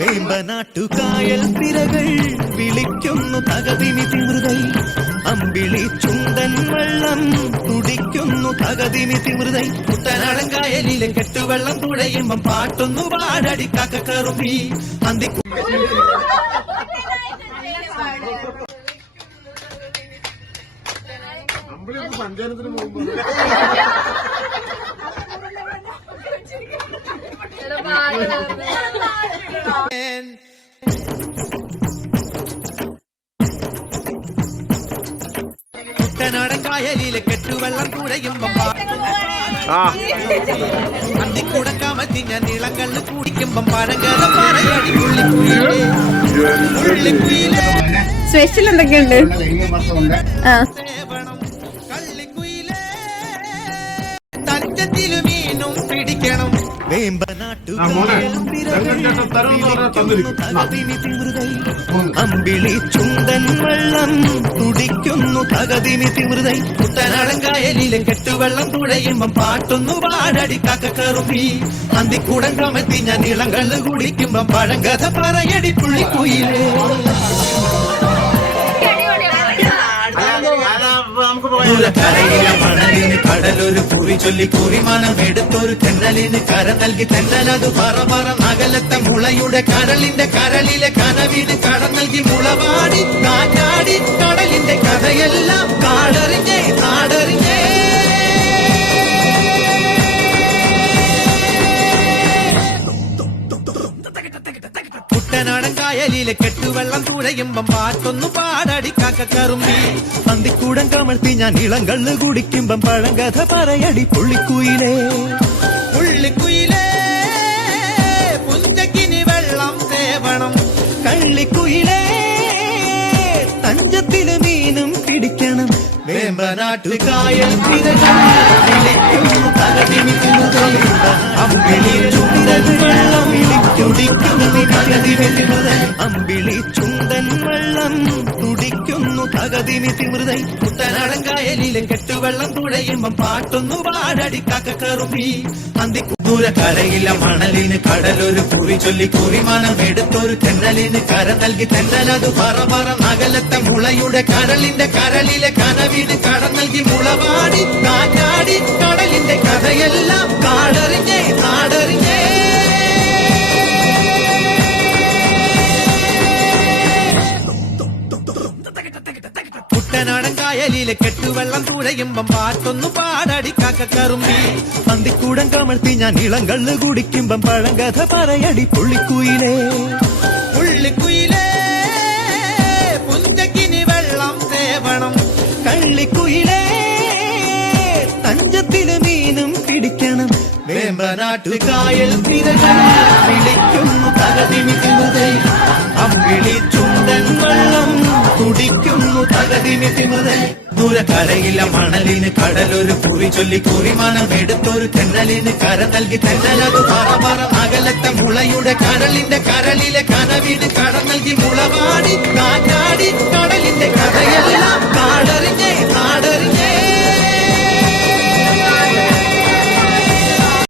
വേമ്പനാട്ടുകായൽ തിരകൾ വിളിക്കുന്നു തകതിമി തിമൃതൈ അമ്പിളി ചുണ്ടൻ വെള്ളം തുടിക്കുന്നു തകതിമി തിമൃതൈ കുട്ടനാടൻകായലിലെ കെട്ടുവെള്ളം തുഴയുമ്പം പാട്ടൊന്നു പാടടി കാക്കക്കറുമ്പി അന്തി പഞ്ചായത്തിന് പോകുമ്പോ കുട്ടനാടൻ കായലിലെ കെട്ടുവെള്ളം തുഴയുമ്പം അന്തിക്കൂടം കാമത്തി ഞാൻ നീളങ്കള്ള് കുടിക്കുമ്പം പഴങ്കഥ പറയടി പുള്ളിക്കുയിലേ സ്പെഷ്യൽ എന്തൊക്കെയുണ്ട്? തഞ്ചത്തിലും മീനും പിടിക്കണം അമ്പിളി ചുണ്ടൻ വെള്ളം തുടിക്കുന്നു തകതിമി തിമൃതൈ കുട്ടനാടൻകായലിലെ കെട്ടുവെള്ളം തുഴയുമ്പം പാട്ടൊന്നു പാടടി കാക്കക്കറുമ്പി അന്തിക്കൂടം കമത്തി ഞാൻ ഇളങ്കള്ള് കുടിക്കുമ്പം പഴങ്കഥ പറയടി പുള്ളിക്കുയിലേ കരയിലെ മണലിന് കടലൊരു കുറി ചൊല്ലി കുറിമാനം എടുത്തൊരു തെന്നലിന് കര നൽകി തെന്നലത് പറ അകലത്തെ മുളയുടെ കരളിന്റെ കരളിലെ കനവിന് കട നൽകി മുളവാടി കാറ്റാടി കടലിന്റെ കഥയെല്ലാം കാടറിഞ്ഞേ നാടറിഞ്ഞേ കുട്ടനാടൻ കായലിലെ കെട്ടുവെള്ളം തുഴയുമ്പം പാട്ടൊന്നു പാടടി കാക്കക്കറുമ്പി അന്തിക്കൂടം കമഴ്ത്തി ഞാൻ ഇളങ്കള്ള് കുടിക്കുമ്പം പഴങ്കഥ പറയടി പുള്ളിക്കുയിലേ പുള്ളിക്കുയിലേ പുഞ്ചക്കിനി വെള്ളം തേവണം കള്ളിക്കുയിലേ തഞ്ചത്തില് മീനും പിടിക്കണം വേമ്പനാട്ടുകായൽ വിളിക്കുന്നു തകതിമി അമ്പിളി ചുണ്ടൻ അമ്പിളി ചുണ്ടൻ വെള്ളം തുടിക്കുന്നു തകതിമി തിമൃതൈ കുട്ടനാടൻകായലിലെ കെട്ടുവെള്ളം തുഴയുമ്പം പാട്ടൊന്നു പാടടി കാക്കക്കറുമ്പി അന്തിക്കൂര കരയില്ല മണലിന് കടലൊരു കുറി ചൊല്ലി കുറിമാനം എടുത്തൊരു തെന്നലിന് കര നൽകി തെന്നലത് പറ അകലത്തെ മുളയുടെ കരളിന്റെ കരളിലെ കനവിന് കട നൽകി മുളവാടി കാറ്റാടി കടലിന്റെ കഥയെല്ലാം കാടറിഞ്ഞേ നാടറിഞ്ഞേ കുട്ടനാടൻ കായലിലെ കെട്ടുവെള്ളം തുഴയുമ്പം പാട്ടൊന്നു പാടടി കാക്കക്കറുമ്പി അന്തിക്കൂടം കമഴ്ത്തി ഞാൻ ഇളങ്കള്ള് കുടിക്കുമ്പം പഴങ്കഥ പറയടി പുള്ളിക്കുയിലേ പുള്ളിക്കുയിലേ പുഞ്ചക്കിനി വെള്ളം തേവണം കള്ളിക്കുയിലേ തഞ്ചത്തില് മീനും പിടിക്കണം വേമ്പനാട്ടുകായൽ വിളിക്കുന്നു തകതിമി തിമൃതൈ അമ്പിളി ചുണ്ടൻ വെള്ളം തുടിക്കുന്നു തകതിമി തിമൃതൈ ദൂരക്കരയില്ല മണലിന് കടലൊരു കുറി ചൊല്ലി കുറിമാനം എടുത്തൊരു തെന്നലിന് കര നൽകി തെന്നലത് പറ അകലത്തെ മുളയുടെ കരളിന്റെ കരളിലെ കനവിന് കട നൽകി മുളവാടി കാറ്റാടി കടലിന്റെ കഥയെല്ലാം കാടറിഞ്ഞേ നാട്